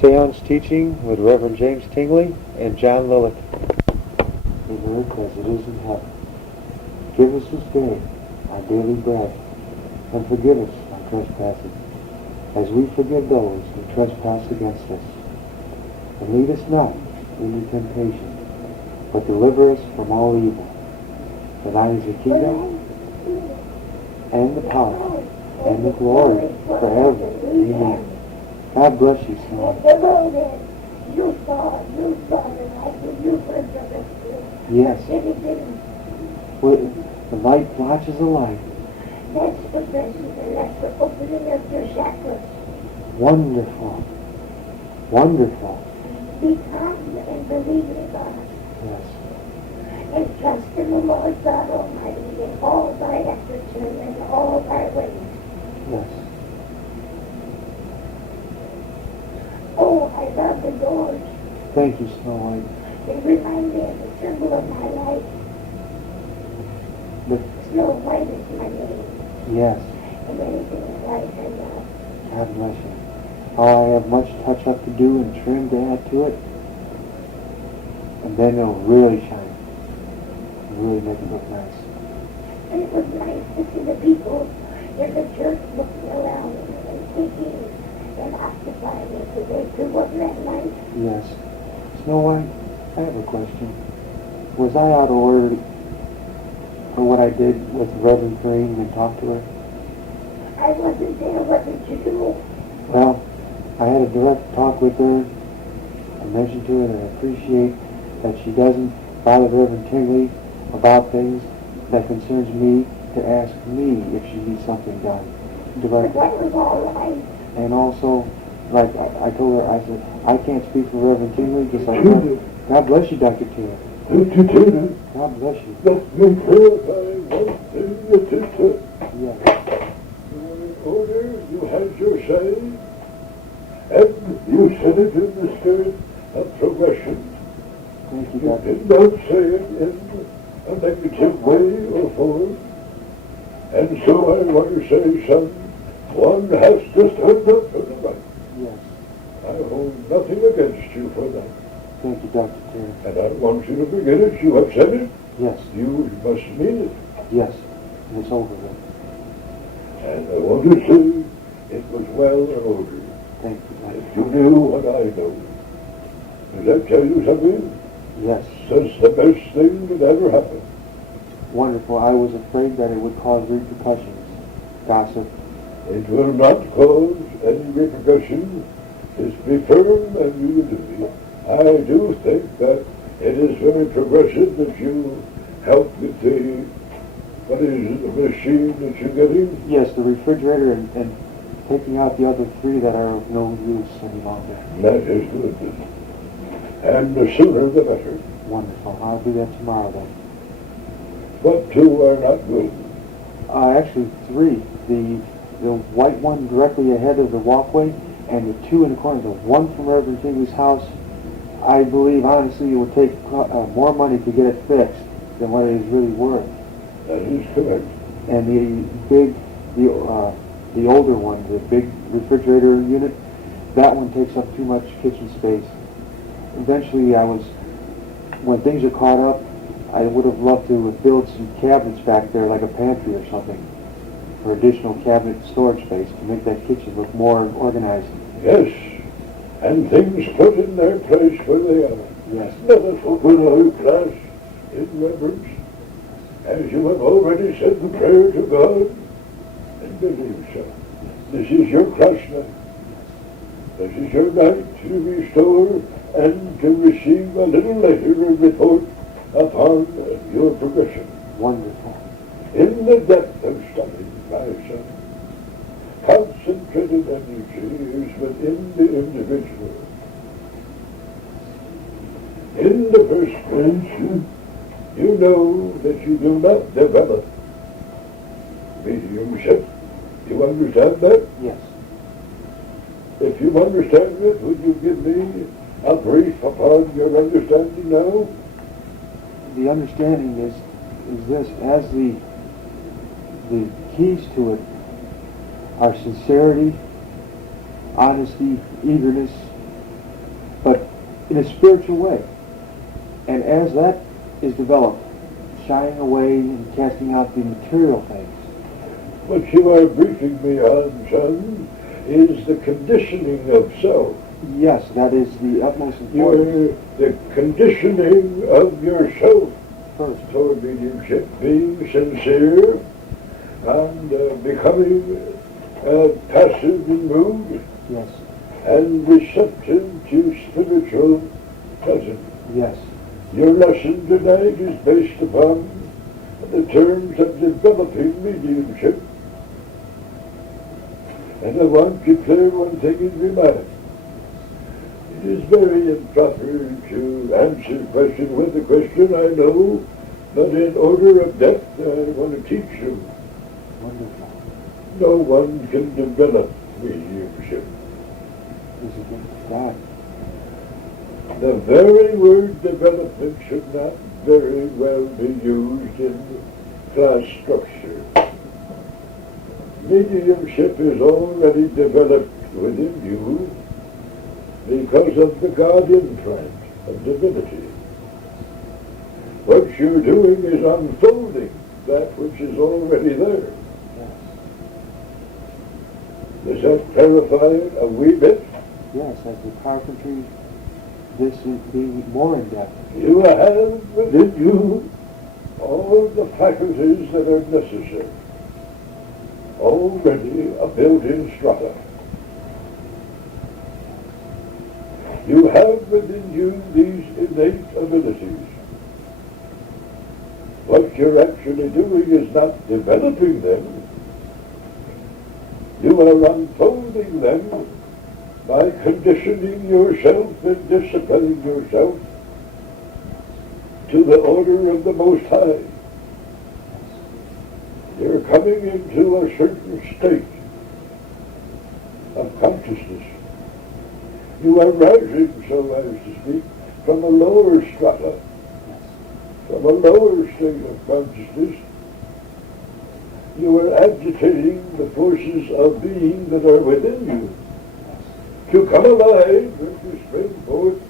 Seance teaching with Reverend James Tingley and John Lilek. In earth as it is in heaven. Give us this day our daily bread, and forgive us our trespasses, as we forgive those who trespass against us. And lead us not into temptation, but deliver us from all evil. For thine is the kingdom, and the power, and the glory, forever. Amen. God bless you, son. Yes. Well, the light flashes a light. That's the blessing, and that's the opening of your chakras. Wonderful. Wonderful. Be calm and believe in God. Yes. And trust in the Lord God Almighty in all thy efforts and in all thy ways. Yes. Oh, I love the doors. Thank you, Snow White. They remind me of the symbol of my life. But, Snow White is my name. yes. And anything in life I love. God bless you. Oh, I have much touch-up to do and trim to add to it. And then it'll really shine. Really make it look nice. And it was nice to see the people in the church looking around and thinking and occupying it today. Too, wasn't that nice? Yes. Snow White, I have a question. Was I out of order for what I did with Reverend Green and talked to her? I wasn't there. What did you do? Well, I had a direct talk with her. I mentioned to her that I appreciate that she doesn't bother Reverend Tingley about things that concerns me to ask me if she needs something done. But that was all right. And also, like I told her, I said, I can't speak for Reverend Tingley, just like her. God bless you, Dr. Taylor. Dr. Taylor, God bless you. let me clarify one thing that you said. Yes. Order, you had your say, and you said it in the spirit of progression. Thank you, You Dr. did not say it in a negative way or form. And so I want to say, son, one has to stand up for the right. Yes. I hold nothing against you for that. Thank you, Dr. Taylor. And I want you to forget it. You have said it. Yes. You must mean it. Yes. And it's over with. And I want to say it was well and ordered. Thank you, If Dr. you knew what I know, does that tell you something? Yes. That's the best thing that ever happened. Wonderful. I was afraid that it would cause repercussions. Gossip. It will not cause any repercussion. Just be firm and unity. I do think that it is very progressive that you help with the, what is it, the machine that you're getting? Yes, the refrigerator and taking out the other three that are of no use any longer. That is good. And the sooner the better. Wonderful. I'll do that tomorrow then. But two are not good. Actually, three. The white one directly ahead of the walkway, and the two in the corner. The one from Reverend Tingley's house, I believe, honestly, it would take more money to get it fixed than what it is really worth. That is correct. And the older one, the big refrigerator unit, that one takes up too much kitchen space. Eventually, when things are caught up, I would have loved to build some cabinets back there, like a pantry or something, for additional cabinet storage space to make that kitchen look more organized. Yes. And things put in their place where they are. Yes. Never forget our class in reverence. As you have already said the prayer to God, and believe so. This is your class night. This is your night to restore and to receive a little later a report upon your progression. Wonderful. In the depth of study, my son, concentrated energy is within the individual. In the first place, you know that you do not develop mediumship. You understand that? Yes. If you understand it, would you give me a brief upon your understanding now? The understanding is this: as the keys to it are sincerity, honesty, eagerness, in a spiritual way. And as that is developed, shying away and casting out the material things. What you are briefing me on, son, is the conditioning of self. Yes, that is the utmost importance. The conditioning of yourself First. toward mediumship, being sincere and becoming passive in mood Yes. and receptive to spiritual presence. Yes. Your lesson tonight is based upon the terms of developing mediumship. And I want to clear one thing in your mind. It is very improper to answer a question with a question, I know, but in order of depth I want to teach you. Wonderful. No one can develop mediumship. Is it with God? The very word development should not very well be used in class structure. Mediumship is already developed within you because of the God implant of divinity. What you're doing is unfolding that which is already there. Yes. Does that clarify it a wee bit? Yes, as the carpentry, this would be more in depth. You have within you all the faculties that are necessary. Already a built-in strata. You have within you these innate abilities. What you're actually doing is not developing them. You are unfolding them by conditioning yourself and disciplining yourself to the order of the Most High. You're coming into a certain state of consciousness. You are rising, so as to speak, from a lower strata, from a lower state of consciousness. You are agitating the forces of being that are within you to come alive and to spring forth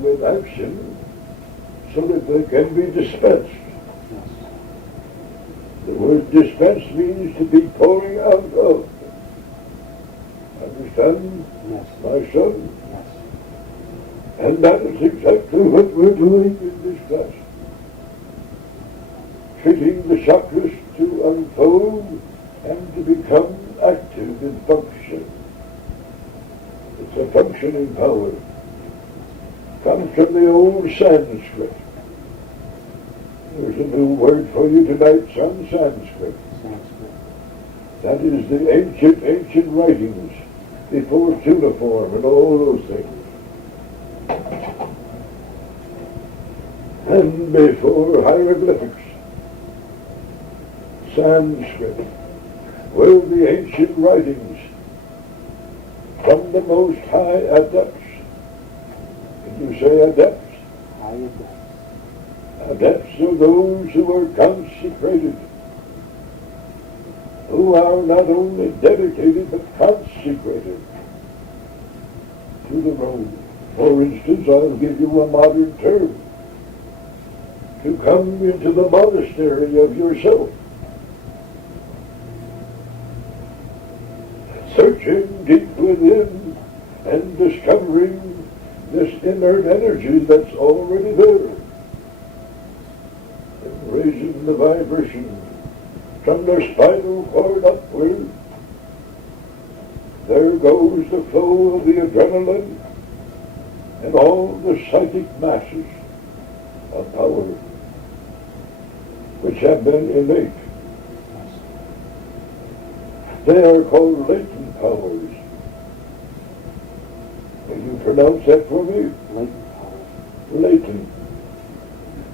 with action so that they can be dispensed. The word dispense means to be pouring out of. Understand, Yes. my son? Yes. And that is exactly what we're doing in this class. Treating the chakras to unfold and to become active in function. It's a functioning power. Comes from the old Sanskrit. There's a new word for you tonight, son, Sanskrit. Sanskrit. That is the ancient writings before cuneiform and all those things. And before hieroglyphics. Sanskrit were the ancient writings from the Most High Adepts. Can you say adepts? High adept. Adepts are those who are consecrated, who are not only dedicated but consecrated to the road. For instance, I'll give you a modern term. To come into the monastery of yourself. Searching deep within and discovering this inert energy that's already there. And raising the vibration from the spinal cord upward. There goes the flow of the adrenaline and all the psychic masses of power which have been innate. They are called latent powers. Will you pronounce that for me? Latent power. Latent.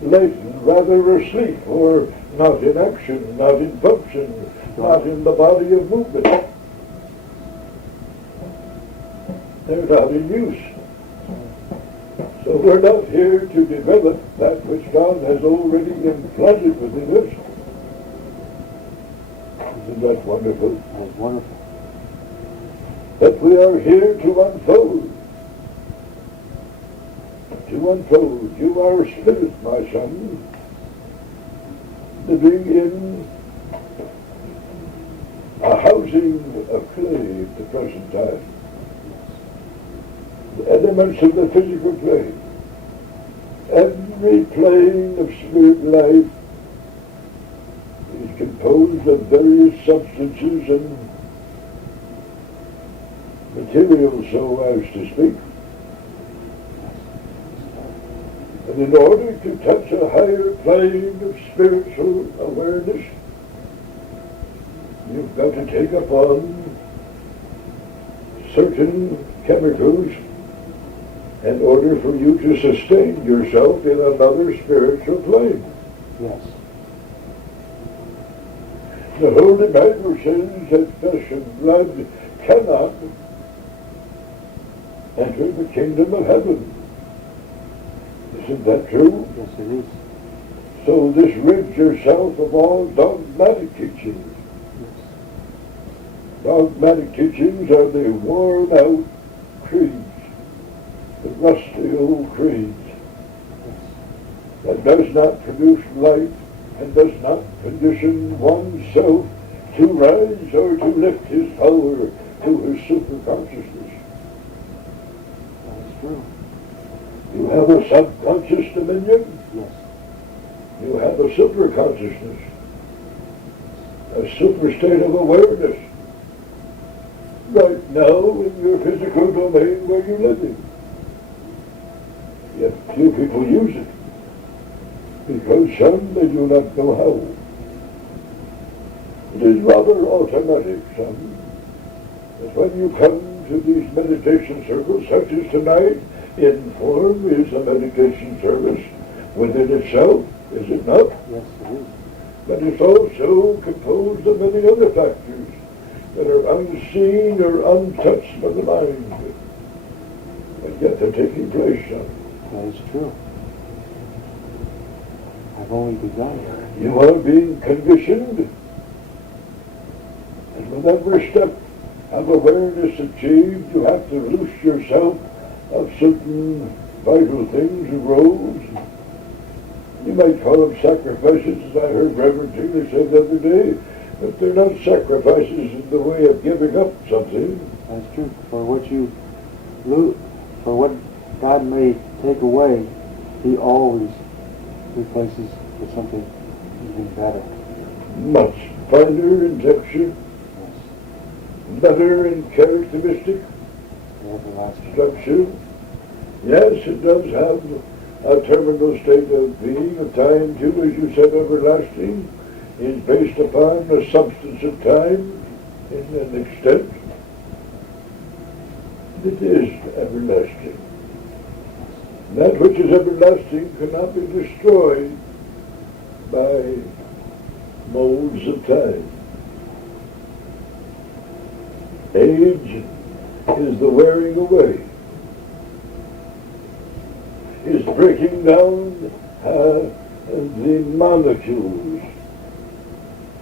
Latent, rather asleep, or not in action, not in function, not in the body of movement. They're not in use. So we're not here to develop that which God has already implanted within us. Isn't that wonderful? That is wonderful. But we are here to unfold to unfold. You are a spirit, my son, living in a housing of clay at the present time. The elements of the physical plane. Every plane of spirit life is composed of various substances and materials, so as to speak. And in order to touch a higher plane of spiritual awareness, you've got to take upon certain chemicals in order for you to sustain yourself in another spiritual plane. Yes. The Holy Bible says that flesh and blood cannot enter the kingdom of heaven. Isn't that true? Yes, it is. So this rids yourself of all dogmatic teachings. Yes. Dogmatic teachings are the worn out creeds, the rusty old creeds, that does not produce light and does not condition oneself to rise or to lift his power to his superconsciousness. That's true. You have a subconscious dominion. Yes. You have a superconsciousness, a super state of awareness right now in your physical domain where you're living. Yet few people use it, because some they do not know how. It is rather automatic, son, that when you come to these meditation circles, such as tonight, in form is a meditation service within itself, is it not? Yes, it is. But it's also composed of many other factors that are unseen or untouched by the mind, and yet they're taking place, son. That is true. I've only begun. You are being conditioned, and with every step of awareness achieved, you have to loose yourself of certain vital things, roles. You might call them sacrifices, as I heard Reverend Tingley say the other day, but they're not sacrifices in the way of giving up something. That's true. For what you for what God may take away, He always replaces with something even better. Much finer in texture, Yes. better in characteristic, Everlasting. structure. Yes, it does have a terminal state of being, of time too, as you said, everlasting, is based upon the substance of time in an extent. It is everlasting. That which is everlasting cannot be destroyed by molds of time. Age is the wearing away, is breaking down the molecules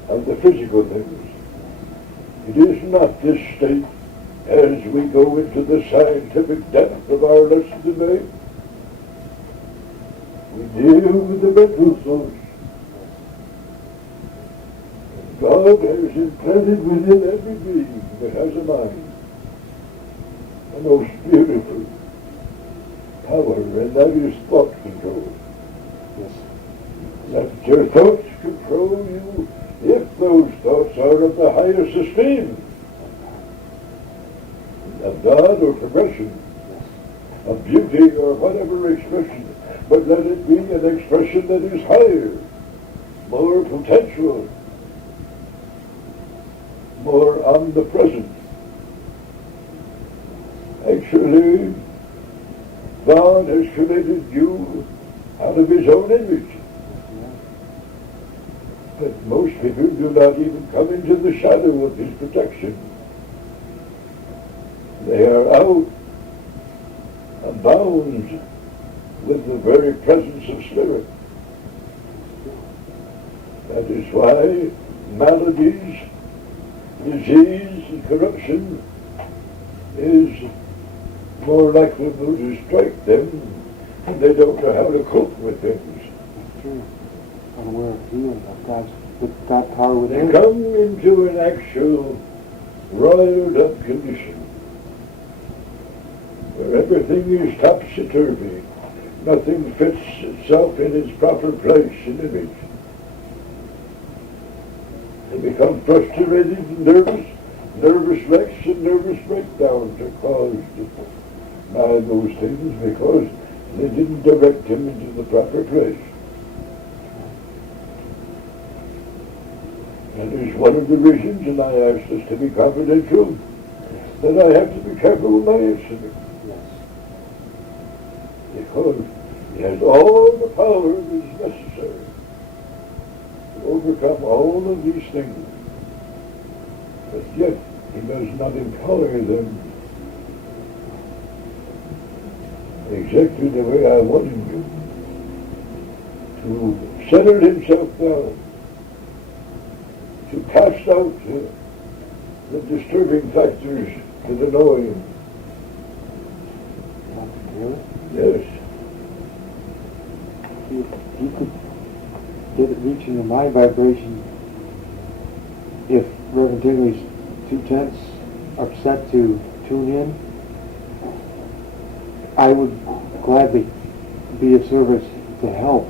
of the physical things. It is not this state as we go into the scientific depth of our lesson today. We deal with the mental source. God has implanted within every being that has a mind a most beautiful power, and that is thought control. Yes. Let your thoughts control you if those thoughts are of the highest esteem, of God or progression, of beauty or whatever expression, but let it be an expression that is higher, more potential, more omnipresent. Actually, God has created you out of His own image. But most people do not even come into the shadow of His protection. They are out and bound with the very presence of spirit. That is why maladies, disease, and corruption is more likely to strike them and they don't know how to cope with things. That's true. Unaware of healing, of God power They within. come into an actual riled up condition where everything is topsy-turvy. Nothing fits itself in its proper place and image. They become frustrated and nervous wrecks and nervous breakdowns are caused by those things because they didn't direct him into the proper place. That is one of the reasons, and I asked this to be confidential, that I have to be careful with my answer. Yes. Because he has all the power that is necessary to overcome all of these things. But yet, he does not empower them exactly the way I want him to settle himself down, to cast out the disturbing factors that annoy him. Really? Yes. You could get it reaching a mind vibration if Reverend Tingley's too tense, upset to tune in. I would gladly be of service to help.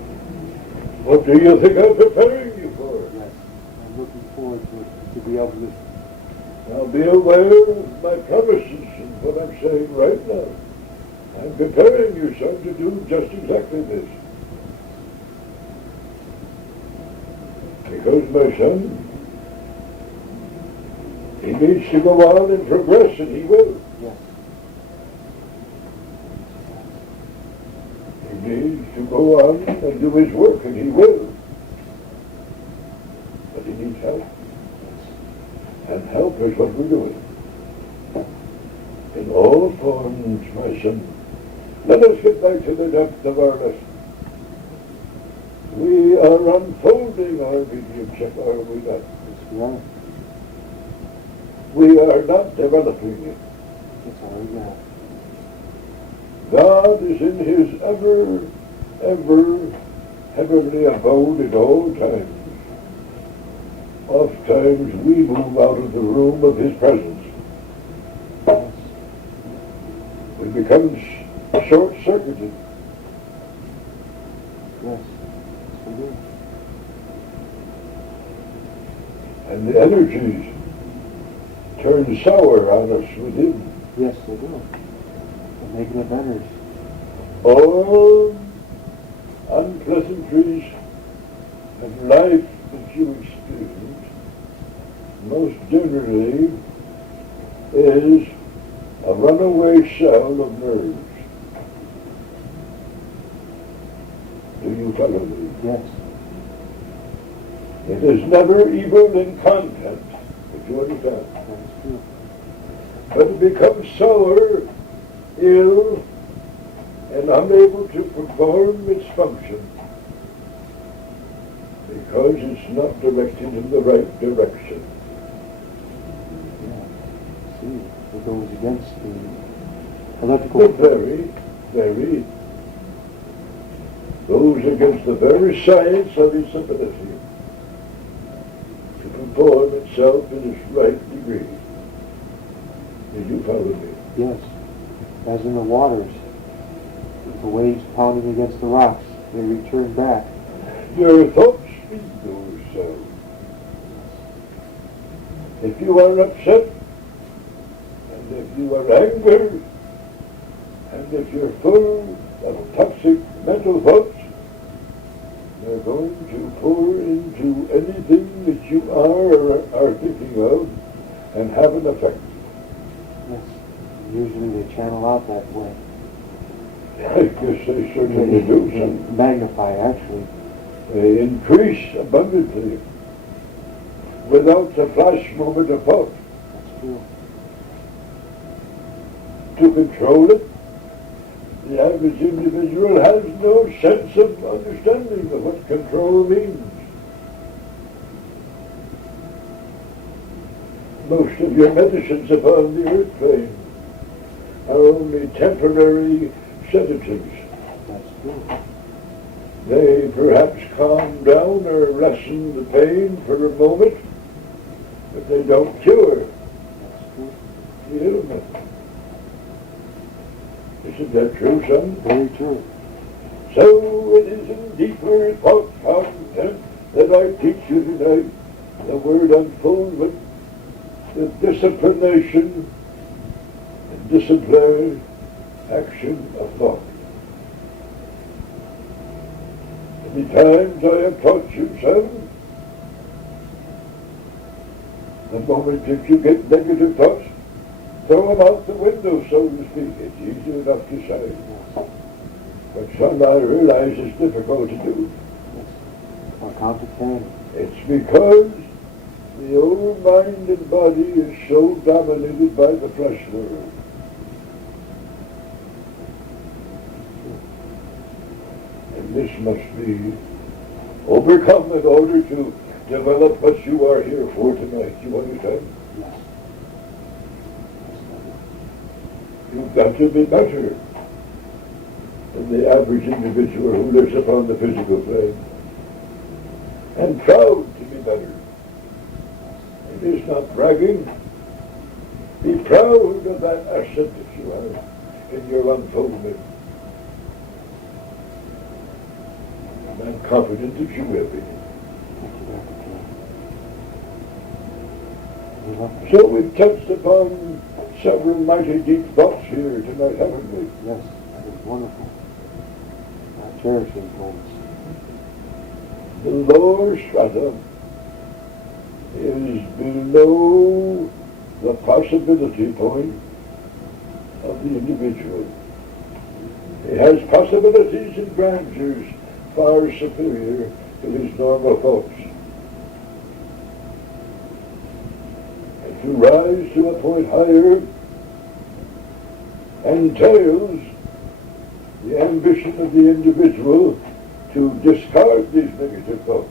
What do you think I'm preparing you for? Yes, I'm looking forward to be able to. Now be aware of my promises and what I'm saying right now. I'm preparing you, son, to do just exactly this. Because, my son, he needs to go on and progress, and he will. Yes. He needs to go on and do his work, and he will. But he needs help. And help is what we're doing. In all forms, my son. Let us get back to the depth of our lesson. We are unfolding our mediumship, are we not? Yes, we are. We are not developing it. It's already there. God is in his ever heavenly abode at all times. Oft times we move out of the room of his presence. Yes. We become short-circuited. Yes. Yes, we do. And the energies turn sour on us within. Yes, they do. The negative energy. All unpleasantries of life that you experience most generally is a runaway cell of nerves. Do you follow me? Yes. It is never evil in content, if you understand. That is true. But it becomes sour, ill, and unable to perform its function because it's not directed in the right direction. Yeah. See, it goes against the But electrical. very goes against the very science of its ability to perform itself in its right degree. Did you follow me? Yes. As in the waters, with the waves pounding against the rocks, they return back. Your thoughts speak those sounds. If you are upset, and if you are angry, and if you're full of toxic mental thoughts, they're going to pour into anything that you are thinking of and have an effect. Yes. Usually they channel out that way. I guess they certainly do. Some. Magnify, actually. They increase abundantly without a flash moment of thought. That's true. To control it, the average individual has no sense of understanding of what control means. Most of your medicines upon the earth plane are only temporary sedatives. That's true. They perhaps calm down or lessen the pain for a moment, but they don't cure That's true. the ailment. Isn't that true, son? Very true. So it is in deeper thought content that I teach you tonight the word unfoldment, the disciplination and disciplined action of thought. Many times I have taught you, son, the moment that you get negative thoughts, throw them out the window, so to speak. It's easy enough to say. Yes. But son, I realize it's difficult to do. Yes. Or count to 10. It's because the old mind and body is so dominated by the flesh world. And this must be overcome in order to develop what you are here for tonight. You understand? Yes. You've got to be better than the average individual who lives upon the physical plane. And proud to be better. It is not bragging. Be proud of that asset that you have in your unfoldment. And I'm confident that you will be. Thank you, Dr. King. We love you. So we've touched upon several mighty deep thoughts here tonight, haven't we? Yes, that is wonderful. I cherish these moments. The lower strata is below the possibility point of the individual. He has possibilities and grandeurs far superior to his normal thoughts. And to rise to a point higher entails the ambition of the individual to discard these negative thoughts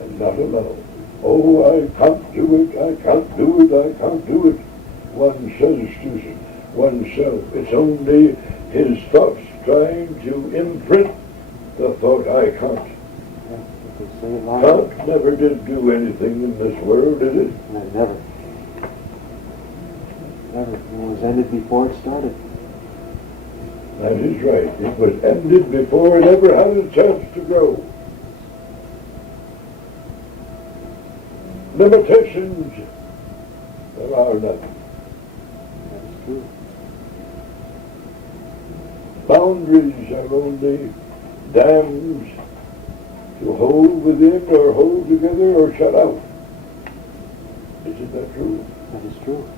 and not allow. Oh, I can't do it, I can't do it, I can't do it. One says to oneself, it's only his thoughts trying to imprint the thought, I can't. Yeah, if they say it loud, Can't never did do anything in this world, did it? no, never. Never. It was ended before it started. That is right. It was ended before it ever had a chance to grow. Limitations, there are none. That is true. Boundaries are only dams to hold within or hold together or shut out. Isn't that true? That is true.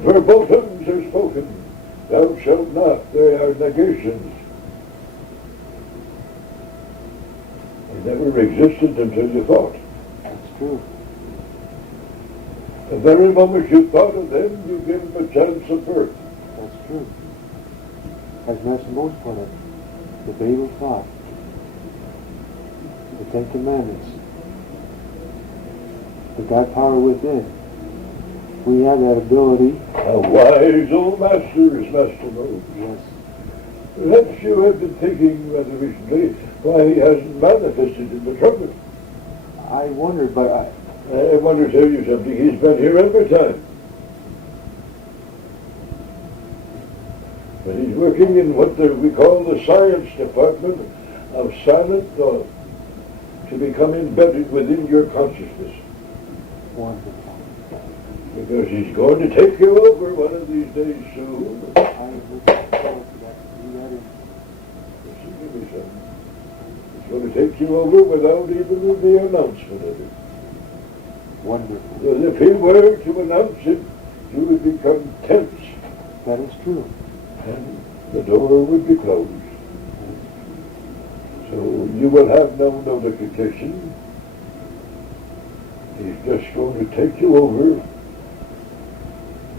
Verbotums are spoken, thou shalt not, they are negations. They never existed until you thought. That's true. The very moment you thought of them, you give them a chance of birth. That's true. As most put it, the babe of thought, the Ten Commandments, the God power within. We have that ability. A wise old master is Master Moses. Yes. Perhaps you have been thinking rather recently why he hasn't manifested in the trumpet. I wondered, but I want to tell you something. He's been here every time. But he's working in what we call the science department of silent thought to become embedded within your consciousness. wonderful. Because he's going to take you over one of these days soon. I look forward to that. Do that in Listen to me, son. He's going to take you over without even the announcement of it. wonderful. Because if he were to announce it, you would become tense That is true. and the door would be closed. So you will have no notification. He's just going to take you over,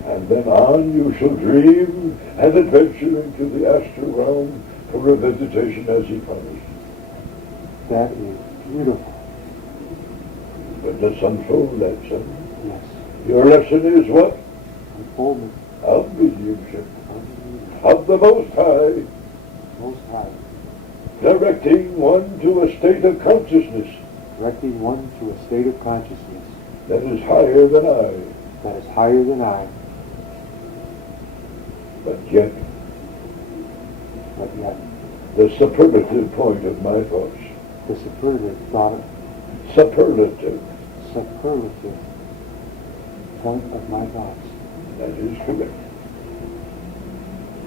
and then on you shall dream and adventure into the astral realm for a visitation as he promised. That is beautiful. But let's unfold that, son. Yes. Your lesson is what? unfoldment of mediumship of of the Most High, the Most High, directing one to a state of consciousness directing one to a state of consciousness that is higher than I, that is higher than I, but yet the superlative point of my thoughts. the superlative thought, Superlative, superlative point of my thoughts. that is correct.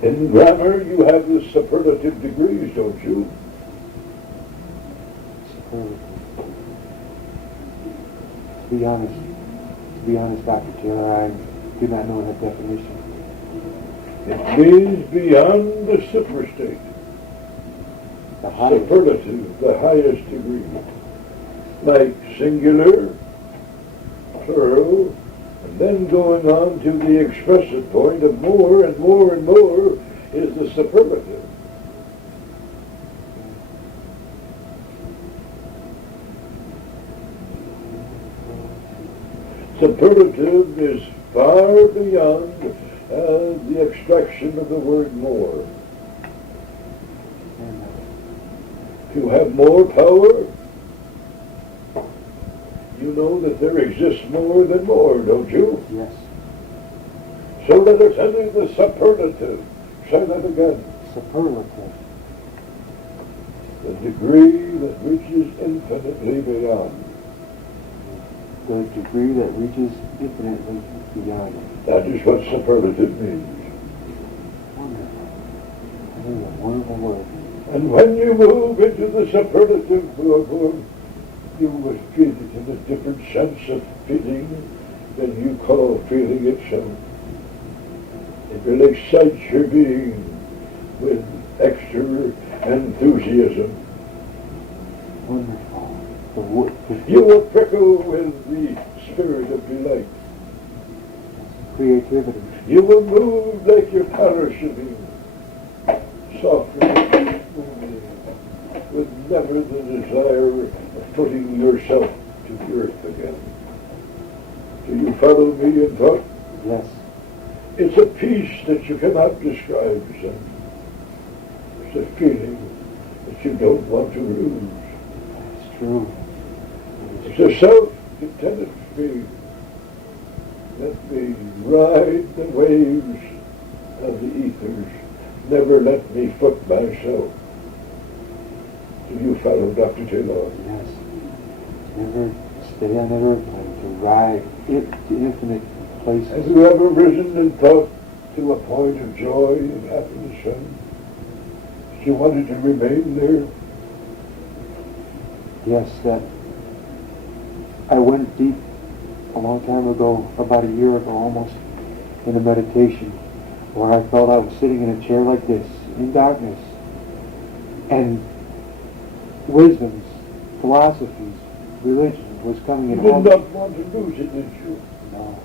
In grammar, you have the superlative degrees, don't you? Superlative. To be honest, Dr. Taylor, I do not know that definition. It means beyond the superstate. The highest. Superlative, the highest degree. Like singular, plural, and then going on to the expressive point of more and more and more is the superlative. Superlative is far beyond the extraction of the word more. To have more power, you know that there exists more than more, don't you? Yes. So let us enter the superlative. Say that again. Superlative. The degree that reaches infinitely beyond. The degree that reaches infinitely beyond. That is what superlative means. Wonderful. I think a wonderful word. And when you move into the superlative form, you will feel it in a different sense of feeling than you call feeling itself. It will excite your being with extra enthusiasm. Wonderful. You will prickle with the spirit of delight. Creativity. You will move like you're parachuting, softly, with never the desire of putting yourself to the earth again. Do you follow me in thought? Yes. It's a peace that you cannot describe, son. It's a feeling that you don't want to lose. It's true. It's a self-contented feeling. Let me ride the waves of the ethers. Never let me foot myself. Do you follow Dr. Taylor? Yes. Never stay on that airplane to ride it to infinite places. Have you ever risen and thought to a point of joy and happiness, son? That you wanted to remain there? Yes, that I went deep a long time ago, about a year ago almost, in a meditation where I felt I was sitting in a chair like this, in darkness, and wisdoms, philosophies, religion was coming in. You did not want to lose it, did you? No.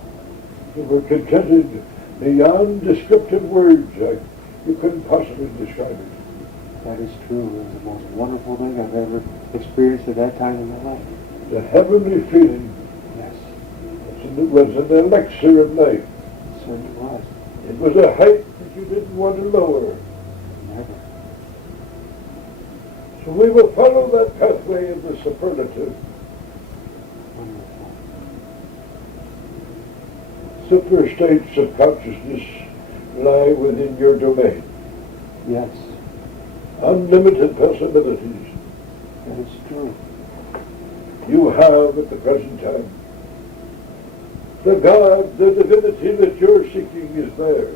You were contented beyond descriptive words. You couldn't possibly describe it. That is true. It was the most wonderful thing I've ever experienced at that time in my life. The heavenly feeling. Yes, It was an elixir of life. it certainly was. It was a height that you didn't want to lower. Never. So we will follow that pathway of the superlative. Wonderful. Super states of consciousness lie within your domain. Yes, Unlimited possibilities that is true. you have at the present time. The God, the divinity that you're seeking is there.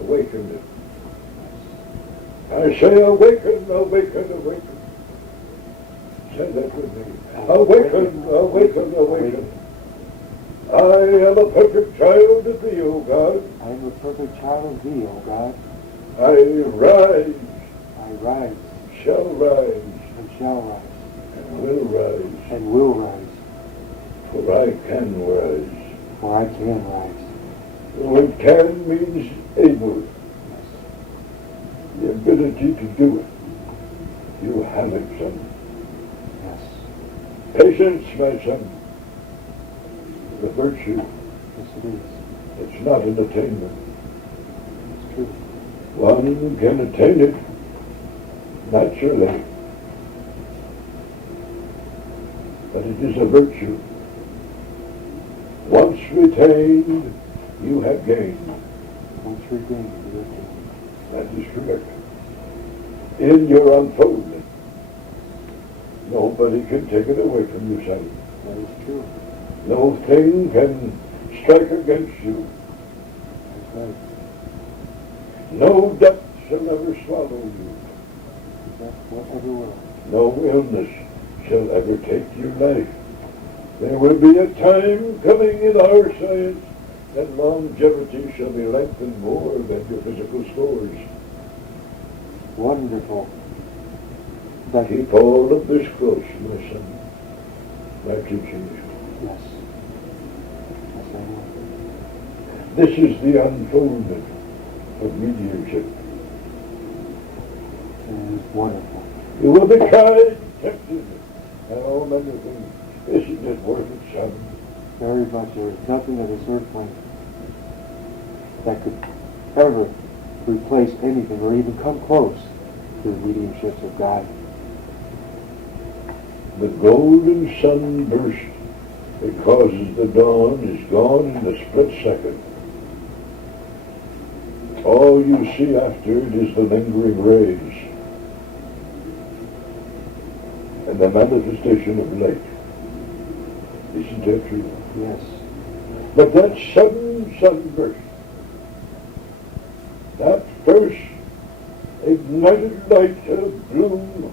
Awaken it. I say awaken, awaken, awaken. Say that with me. Awaken, awaken, awaken. I am a perfect child of thee, O God. I am a perfect child of thee, O God. I rise, I rise, shall rise, and shall rise, and will rise, and will rise, for I can rise. for I can rise. Well, can means able, Yes, the ability to do it. You have it, son. yes, Patience, my son, the virtue. yes it is. It's not an attainment. It's true. One can attain it naturally, but it is a virtue. Once retained, you have gained. Once regained, you have gained. That is correct. In your unfoldment, nobody can take it away from you, son. That is true. No thing can strike against you. That's right. No death shall ever swallow you. That's whatever will. No illness shall ever take your life. There will be a time coming in our science that longevity shall be lengthened more than your physical scores. Wonderful. That Keep all of this close, my son. My teachings. Yes. Yes, I know. This is the unfoldment of mediumship. It is wonderful. You will be tried, tempted, and all manner of things. Isn't it worth it, son? Very much. There is nothing on this earth plane that could ever replace anything or even come close to the mediumships of God. The golden sunburst that causes the dawn is gone in a split second. All you see after it is the lingering rays and the manifestation of light. Isn't that true? Yes. But that sudden sunburst, that first ignited light of bloom,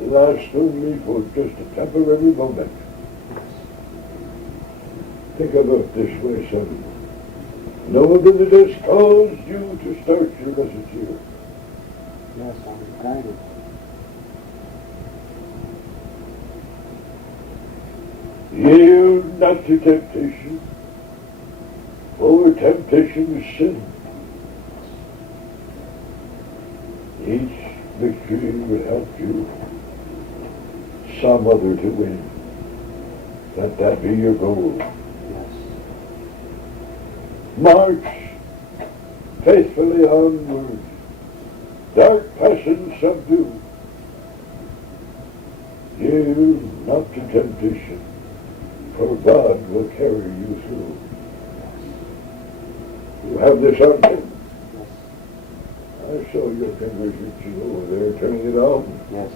lasts only for just a temporary moment. Think of it this way, son. Know that it has caused you to start your lesson here. Yes, I was guided. Yield not to temptation, for temptation is sin. Each victory will help you some other to win. Let that be your goal. Yes. March faithfully onward. Dark passions subdue. Yield not to temptation, for God will carry you through. You have this on him. Yes. I saw your fingers reaching over there, turning it on. Yes.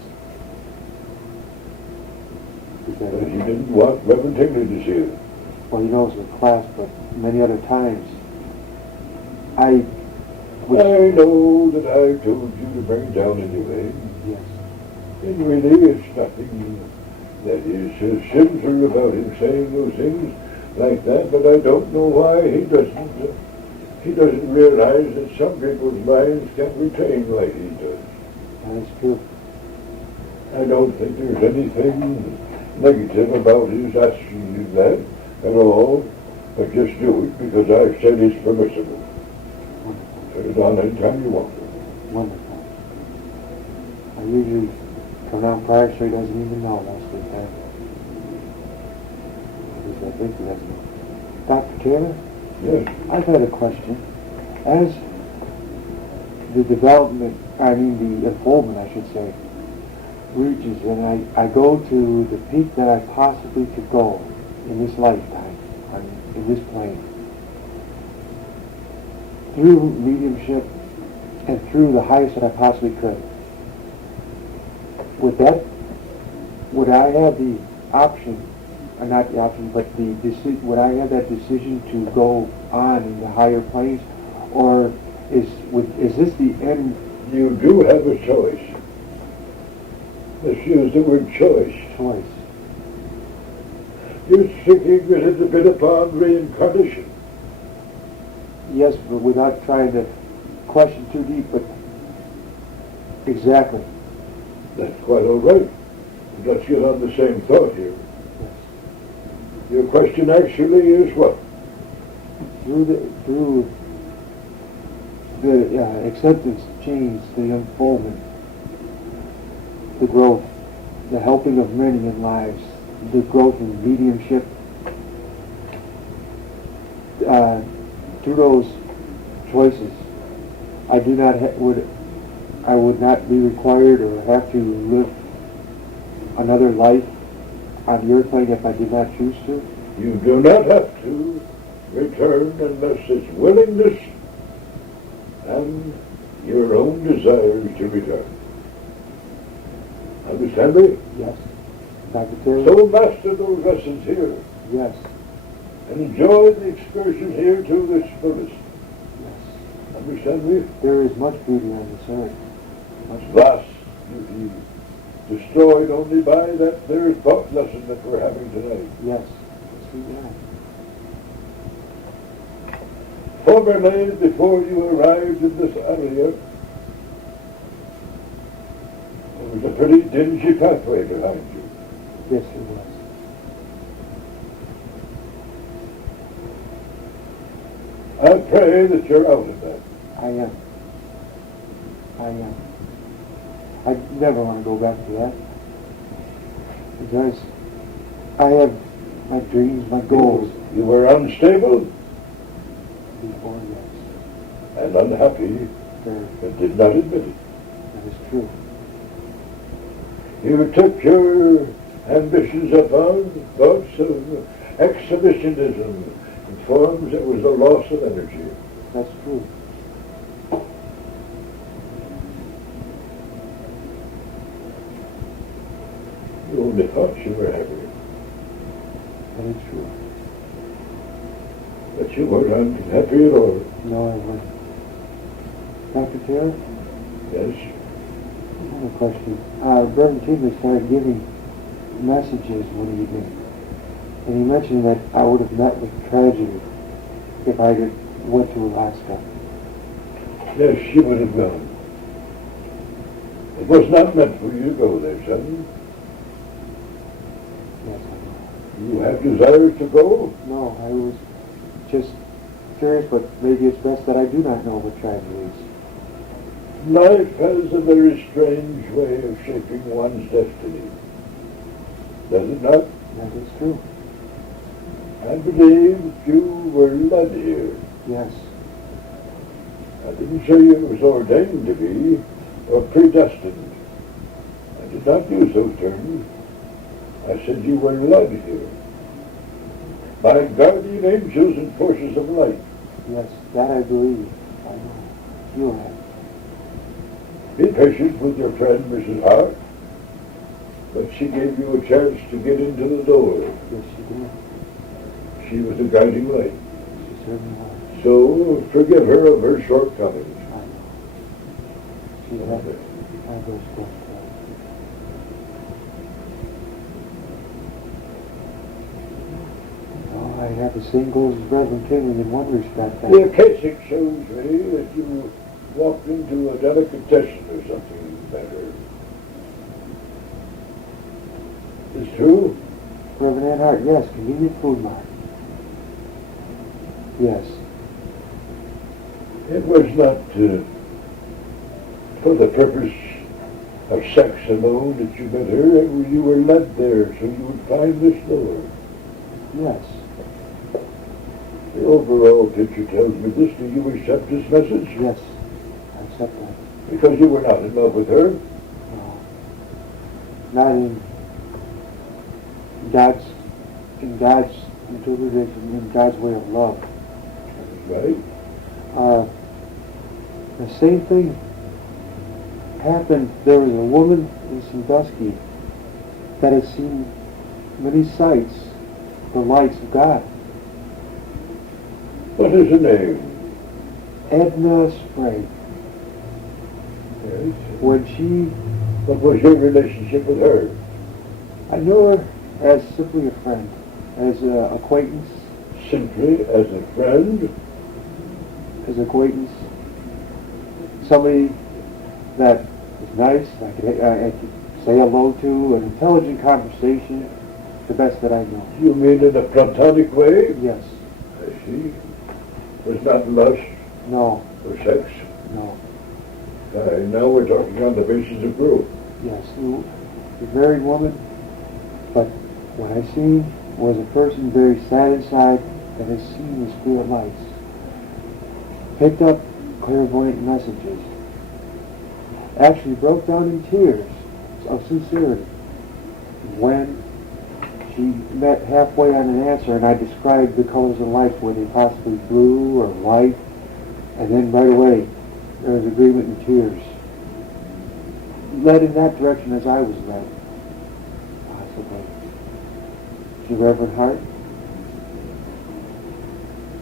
Is But that he it? didn't want Reverend Tingley to see it. Well, you know, it was in class, but many other times, I wish... I know that I told you to bring it down anyway. Yes. And really, it's nothing. That is, his sins are about him saying those things like that, but I don't know why he doesn't realize that some people's minds can't retain like he does. That is true. I don't think there's anything negative about his asking you that at all, but just do it because I've said it's permissible. Wonderful. Turn it on anytime you want. Wonderful. I usually come down prior so he doesn't even know most of the time. At least I think he doesn't know. Dr. Taylor, Yes. I've had a question. As the development, the unfoldment, I should say, reaches and I go to the peak that I possibly could go in this lifetime, in this plane, through mediumship and through the highest that I possibly could. Would I have the option, or not the option, but would I have that decision to go on in the higher planes, or is this the end? You do have a choice. Let's use the word choice. Choice. You're thinking that it's a bit upon reincarnation. Yes, but without trying to question too deep, but exactly. That's quite all right. Let's get on the same thought here. Yes. Your question actually is what? Through the acceptance, change, the unfoldment, the growth, the helping of many in lives, the growth in mediumship, through those choices, I do not I would not be required or have to live another life on the earth plane if I did not choose to. You do not have to return unless it's willingness and your own desires to return. Understand me? Yes. Dr. Taylor? So master those lessons here. Yes. And enjoy the excursion here to this fullest. Yes. Understand me? There is much beauty on this earth. Much Vast beauty, destroyed only by that there is thought lesson that we're having tonight. Yes. Yes, we are. Formerly, before you arrived in this area, there was a pretty dingy pathway behind you. Yes, it was. I pray that you're out of that. I am. I am. I never want to go back to that. Because I have my dreams, my goals. You were unstable Before, yes. and unhappy, Very. but did not admit it. That is true. You took your ambitions upon thoughts of exhibitionism in forms that was a loss of energy. That's true. You only thought you were happy, That is true. but you weren't unhappy at all. No, I wasn't. Dr. Taylor, Yes? I have a question. Reverend Tingley started giving messages one evening, and he mentioned that I would have met with tragedy if I had went to Alaska. Yes, you would have gone. It was not meant for you to go there, son. Yes, I You have desires to go. know. No, I was just curious, but maybe it's best that I do not know what tragedy is. Life has a very strange way of shaping one's destiny. Does it not? That is true. I believe you were led here. Yes. I didn't say it was ordained to be or predestined. I did not use those terms. I said you were led here by guardian angels and forces of light. Yes, that I believe. I know. You have. Be patient with your friend, Mrs. Hart, but she gave you a chance to get into the door. Yes, she did. She was a guiding light. She certainly was. So forgive her of her shortcomings. I know. She had those questions. Oh, I have the same goals as Reverend Tingley in one respect. The Akashic shows me that you walked into a delicatessen or something better. It's true? Reverend Ann Hart, yes, convenient food mart. Yes. It was not for the purpose of sex alone that you met her. You were led there so you would find this door. Yes. The overall picture tells me this. Do you accept this message? Yes. I accept that. Because you were not in love with her. No. Not in God's interpretation, in God's way of love. Right? The same thing happened. There was a woman in Sandusky that has seen many sights, the lights of God. What is her name? Edna Sprague. Yes. What was your relationship with her? I know her as simply a friend, as an acquaintance, Simply as a friend? somebody that was nice, I could say hello to, an intelligent conversation, the best that I know. You mean in a platonic way? Yes. I see. Was not lust No. or sex? No. Now we're talking on the basis of growth. Yes. A married woman, but what I seen was a person very sad inside, that has seen the spirit lights, picked up clairvoyant messages, actually broke down in tears of sincerity when she met halfway on an answer and I described the colors of lights, were they possibly blue or white, and then right away there was agreement and tears. Led in that direction as I was led. Possibly. Your Reverend Heart?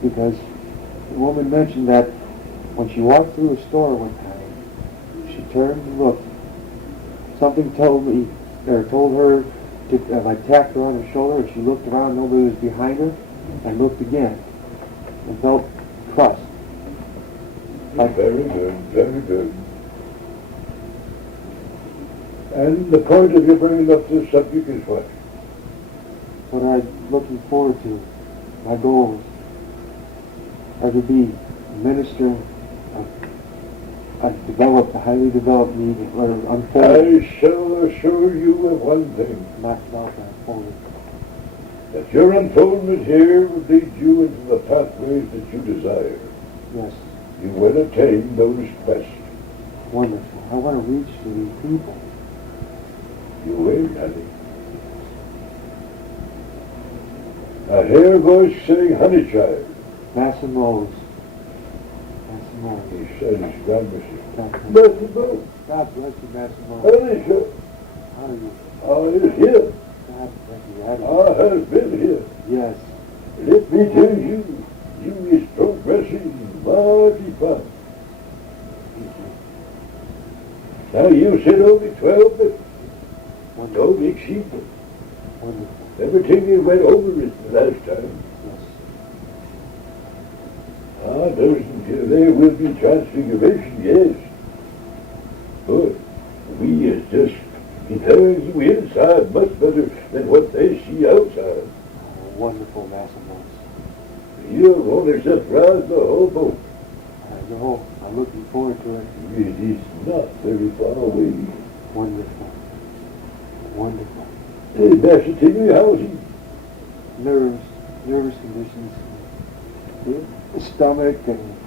Because the woman mentioned that when she walked through a store one time, she turned and looked. Something told her to, tapped her on her shoulder, and she looked around, nobody was behind her, and looked again, and felt trust. Very good, very good. And the point of you bringing up this subject is what? What I'm looking forward to, my goals, are to be a minister of a highly developed need, or unfolded. I shall assure you of one thing. Not developed, unfolded. That your unfoldment here will lead you into the pathways that you desire. Yes. You will attain those quests. Wonderful. I want to reach to these people. You will, honey. I hear a voice saying, honey child. Massimos. Massimos. He says, God bless you. God Massimo. bless you, Massimos. Honey child. How are you? I is here. God bless you. How I are you? have been here. Yes. Let me tell you, you is progressing mighty fast. Now you said only 12 minutes. Don't exceed them. Wonderful. Everything you went over it the last time. Yes. There will be transfiguration, yes. But we is just telling you inside much better than what they see outside. Oh, wonderful, Massimos. You're only surprised the whole boat. I know. I'm looking forward to it. It is not very far away. Wonderful. Wonderful. Hey, Master Tingley, how is he? Nervous conditions. The stomach,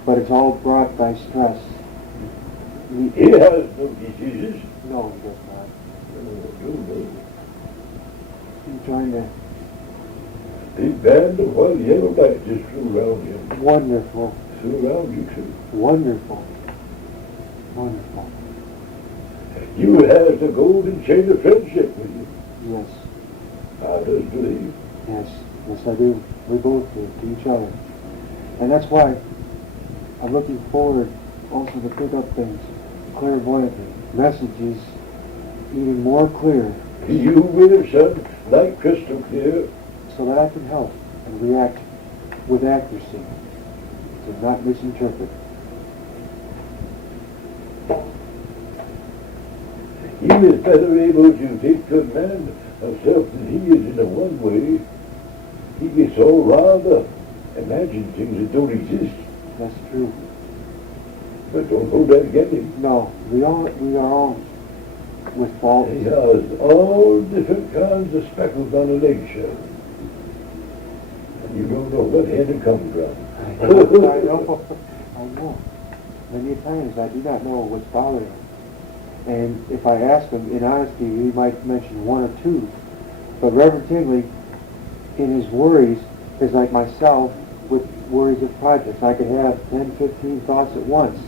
but it's all brought by stress. He has no diseases. No, he does not. No. He's trying to... Big band of white yellow light just flew around him. Wonderful. Flew around you too. Wonderful. Wonderful. You have the golden chain of friendship with you. Yes. I just believe. Yes. Yes, I do. We both do, to each other. And that's why I'm looking forward also to pick up things clairvoyantly. Messages even more clear. You will, son, like crystal clear. So that I can help and react with accuracy to not misinterpret. He is better able to take command of self than he is in a one way. He gets all riled up, imagine things that don't exist. That's true. But don't hold that against him. No, we are all with faults. He has all different kinds of speckles on a eggshell. And you don't know what hand it comes from. I know. Many times I do not know what's bothering him. And if I ask him in honesty, he might mention one or two. But Reverend Tingley, in his worries, is like myself with worries of projects. I could have 10, 15 thoughts at once,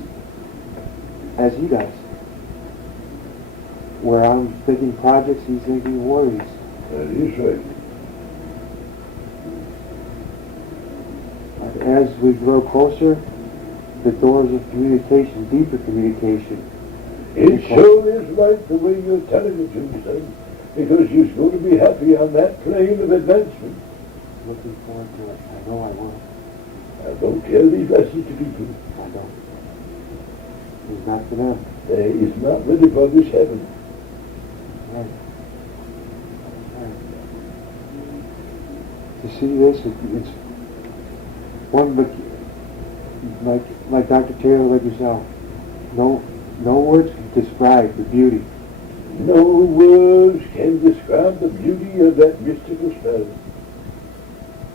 as he does. Where I'm thinking projects, he's thinking worries. That is right. But as we grow closer, the doors of communication, deeper communication. It sure is right the way you're telling it to me, son, because you're going to be happy on that plane of advancement. Looking forward to it. I know I will. Now don't tell these lessons to people. I don't. It's not for them. They is not ready for this heaven. Right. Right. To see this, it's one, but like Dr. Taylor, like yourself, no words can describe the beauty. No words can describe the beauty of that mystical spell.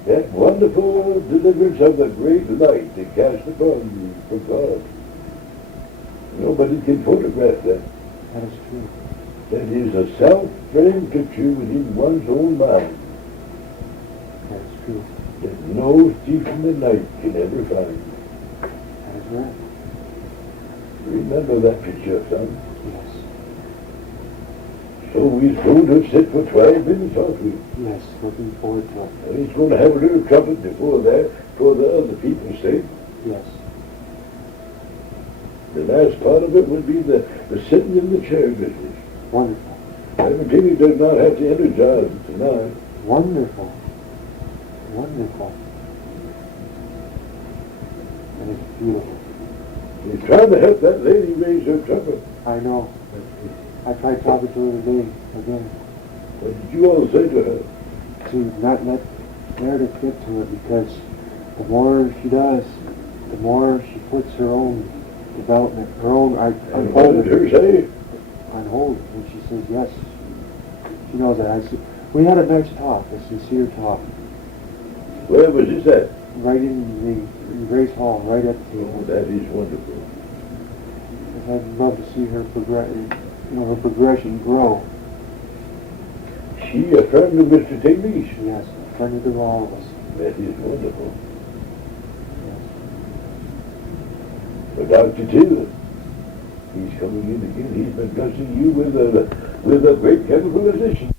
that wonderful deliverance of the great light that cast upon you from God. Nobody can photograph that. That is true. That is a self-framed picture within one's own mind That is true. that no thief in the night can ever find. That is right. Remember that picture, son. Yes. So he's going to sit for 12 minutes, aren't we? Yes, looking forward to it. And he's going to have a little trumpet before that for the other people's sake. Yes. The last part of it would be the sitting in the chair business. Wonderful. Everything he does not have to energize tonight. Wonderful. Wonderful. And it's beautiful. He's trying to help that lady raise her trumpet. I know. I tried talking to her today again. What did you all say to her? To not let Meredith get to her, because the more she does, the more she puts her own development, her own on And what did her say? on hold. And she says yes. She knows that. We had a nice talk, a sincere talk, Where was this at? right in Grace Hall, right at the Oh, table. that is wonderful. I'd love to see her her progression grow. She a friend of Mr. Tingley's? Yes, a friend of all of us. That is wonderful. Yes. But Dr. Taylor, he's coming in again. He's been blessing you with a great chemical addition.